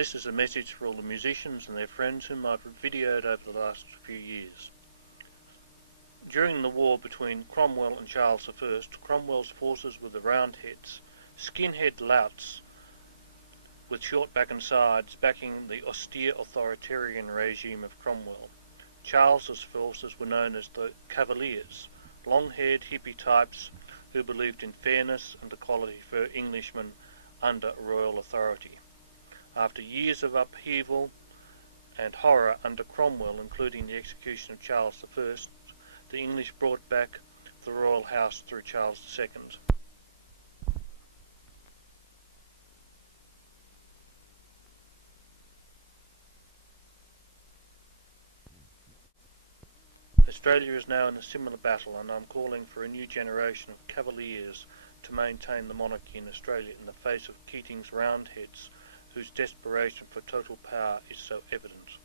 This is a message for all the musicians and their friends whom I've videoed over the last few years. During the war between Cromwell and Charles I, Cromwell's forces were the Roundheads, skinhead louts with short back and sides backing the austere authoritarian regime of Cromwell. Charles's forces were known as the Cavaliers, long-haired hippie types who believed in fairness and equality for Englishmen under royal authority. After years of upheaval and horror under Cromwell, including the execution of Charles I, the English brought back the royal house through Charles II. Australia is now in a similar battle, and I'm calling for a new generation of Cavaliers to maintain the monarchy in Australia in the face of Keating's Roundheads, whose desperation for total power is so evident.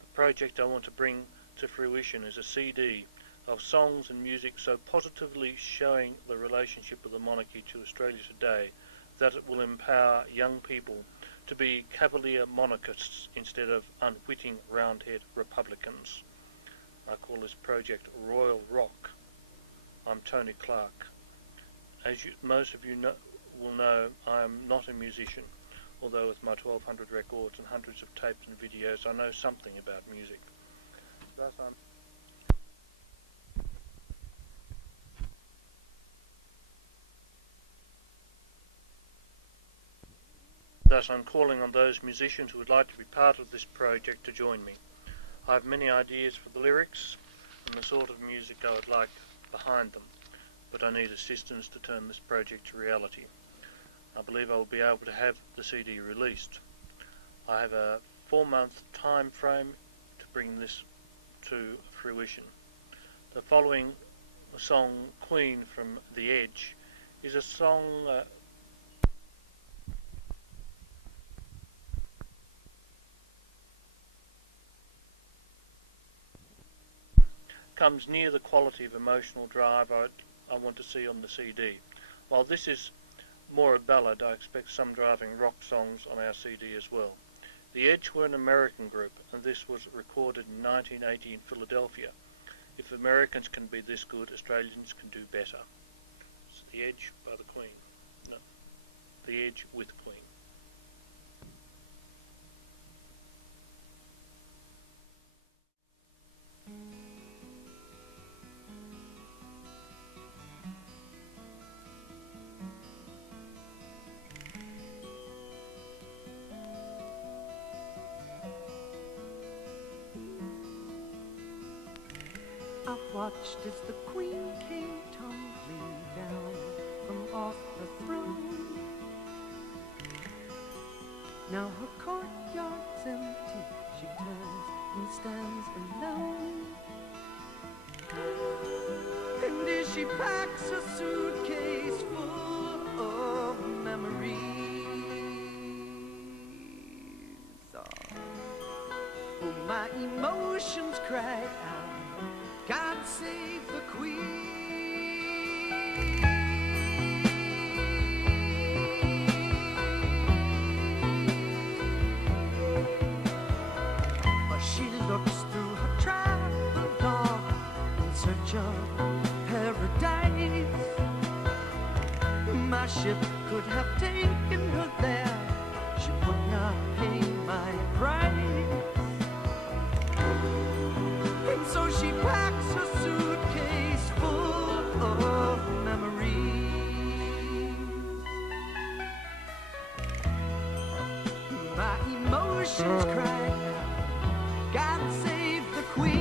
The project I want to bring to fruition is a CD of songs and music so positively showing the relationship of the monarchy to Australia today that it will empower young people to be Cavalier monarchists instead of unwitting Roundhead Republicans. I call this project Royal Rock. I'm Tony Clark. As most of you will know, I am not a musician, although with my 1200 records and hundreds of tapes and videos I know something about music. Thus I'm calling on those musicians who would like to be part of this project to join me. I have many ideas for the lyrics and the sort of music I would like behind them, but I need assistance to turn this project to reality. I believe I will be able to have the CD released. I have a 4-month time frame to bring this to fruition. The following song, Queen from The Edge, is a song comes near the quality of emotional drive I want to see on the CD. While this is more a ballad, I expect some driving rock songs on our CD as well. The Edge were an American group, and this was recorded in 1980 in Philadelphia. If Americans can be this good, Australians can do better. It's The Edge by the Queen. No, The Edge with Queen. I watched as the Queen came tumbling down from off the throne. Now her courtyard's empty, she turns and stands alone. And as she packs a suitcase full of memories, oh, my emotions cry out, God save the Queen. But she looks through her travel log in search of paradise. My ship could have taken her there, she would not pay my price. And so she packs her suitcase full of memories. My emotions cry out, God save the Queen.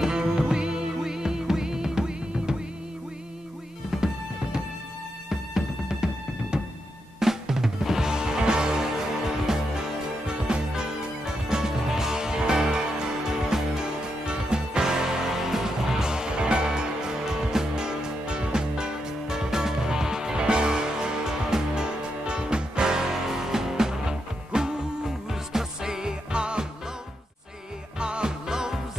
Who's to say our loves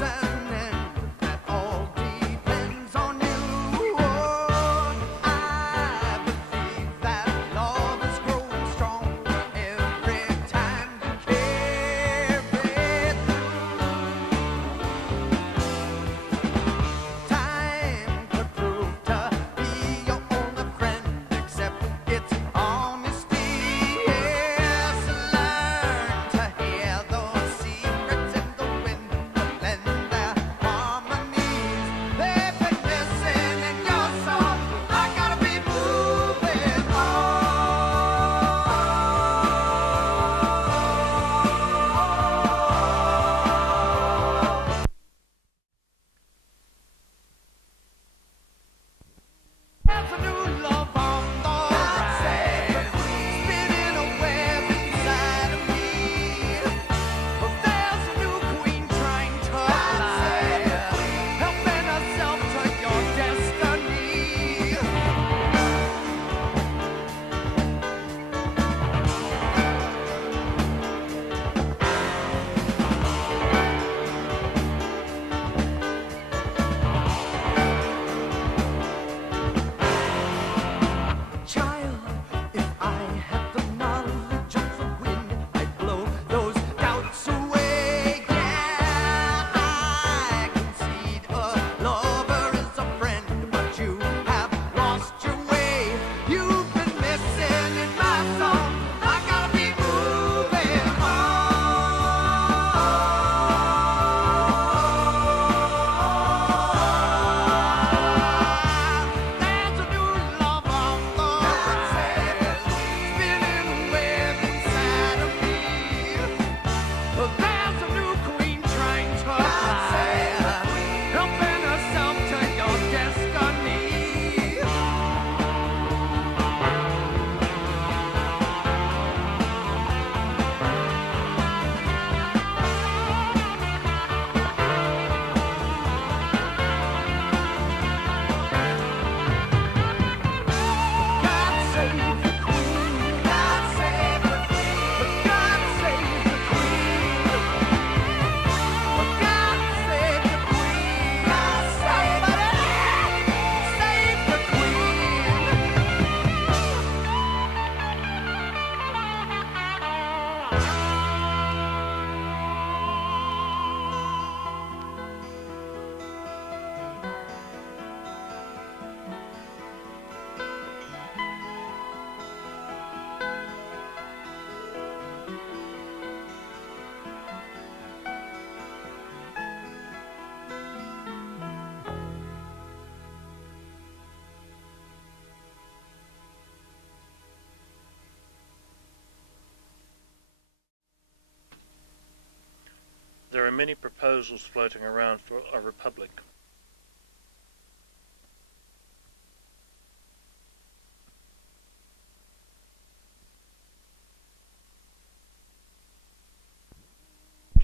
are many proposals floating around for a republic.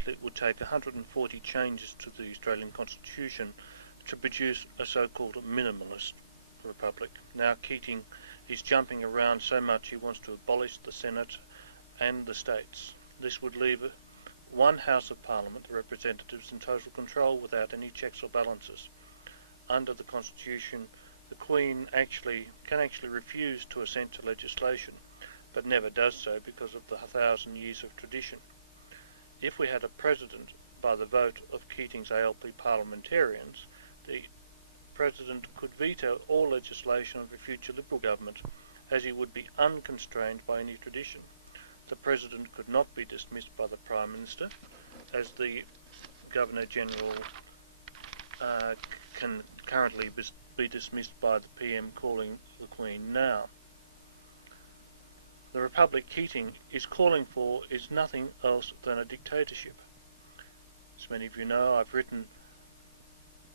It would take 140 changes to the Australian Constitution to produce a so-called minimalist republic. Now Keating is jumping around so much he wants to abolish the Senate and the states. This would leave one House of Parliament, the representatives, in total control without any checks or balances. Under the Constitution, the Queen can actually refuse to assent to legislation, but never does so because of the 1,000 years of tradition. If we had a president by the vote of Keating's ALP parliamentarians, the president could veto all legislation of a future Liberal government, as he would be unconstrained by any tradition. The president could not be dismissed by the Prime Minister, as the Governor-General can currently be dismissed by the PM calling the Queen now. The republic Keating is calling for is nothing else than a dictatorship. As many of you know, I've written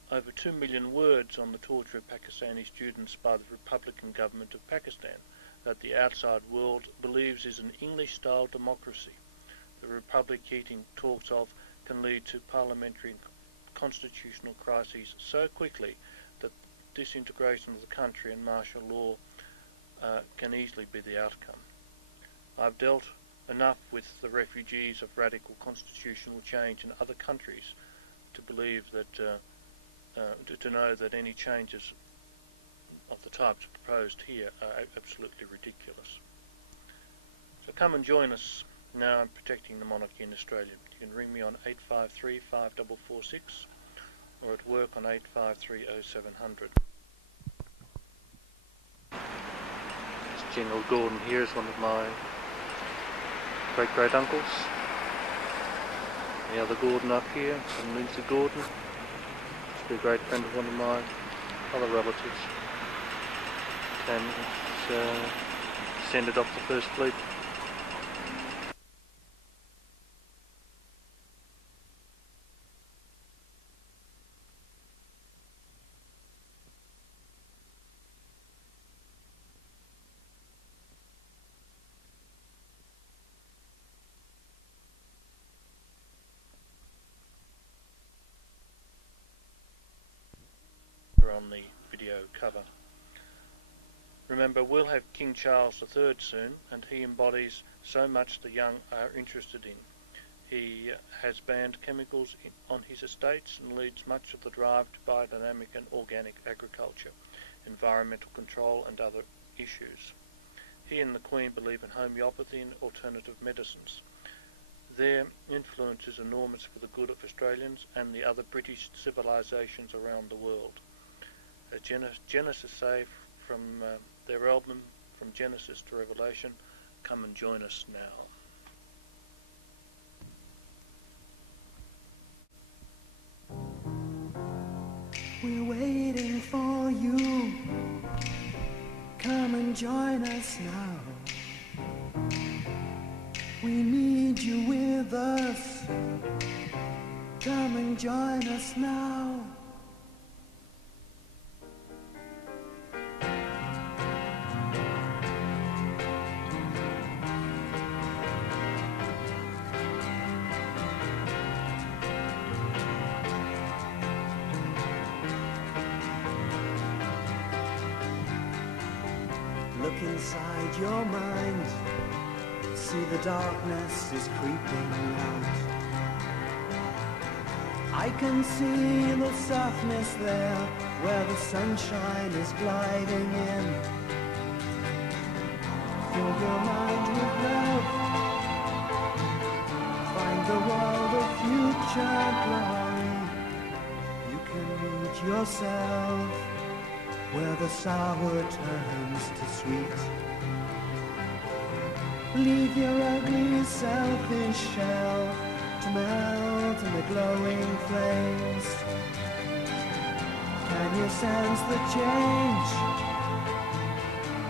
over 2 million words on the torture of Pakistani students by the Republican government of Pakistan that the outside world believes is an English-style democracy. The republic Keating talks of can lead to parliamentary and constitutional crises so quickly that disintegration of the country and martial law can easily be the outcome. I've dealt enough with the refugees of radical constitutional change in other countries to believe that to know that any changes of the types proposed here are absolutely ridiculous. So come and join us now in protecting the monarchy in Australia. You can ring me on 853 5446 or at work on 853 0700. General Gordon here is one of my great-great-uncles. The other Gordon up here, and Lindsay Gordon, used to be a great friend of one of my other relatives. And descended off the First Fleet. On the video cover. Remember, we'll have King Charles III soon, and he embodies so much the young are interested in. He has banned chemicals on his estates and leads much of the drive to biodynamic and organic agriculture, environmental control and other issues. He and the Queen believe in homeopathy and alternative medicines. Their influence is enormous for the good of Australians and the other British civilizations around the world. Genesis say from their album From Genesis to Revelation, come and join us now. We're waiting for you. Come and join us now. We need you with us. Come and join us now. Look inside your mind, see the darkness is creeping out. I can see the softness there, where the sunshine is gliding in. Fill your mind with love, find the world of future glory. You can read yourself, where the sour turns to sweet. Leave your ugly selfish shell to melt in the glowing flames. Can you sense the change?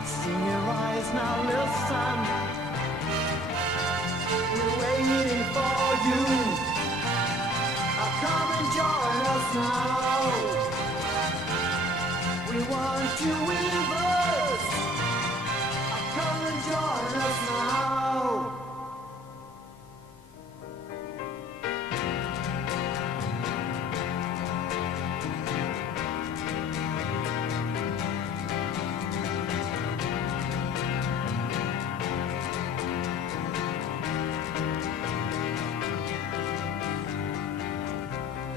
See your eyes, now listen. We're waiting for you. Come and join us now. We want you with us. Come and join us now.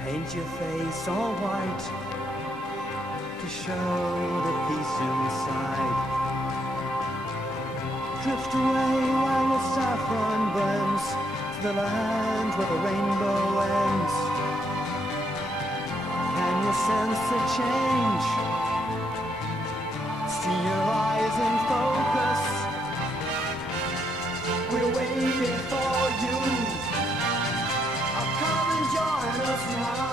Paint your face all white to show the peace inside. Drift away while the saffron burns to the land where the rainbow ends. Can you sense the change? See your eyes in focus. We're waiting for you. Come and join us now.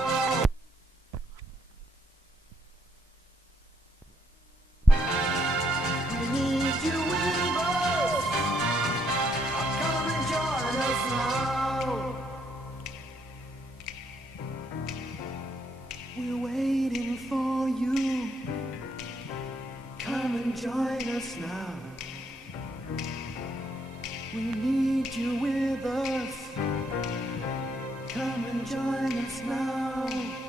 We need you with us. Come and join us now. We're waiting for you. Come and join us now. We need you with us. Come and join us now.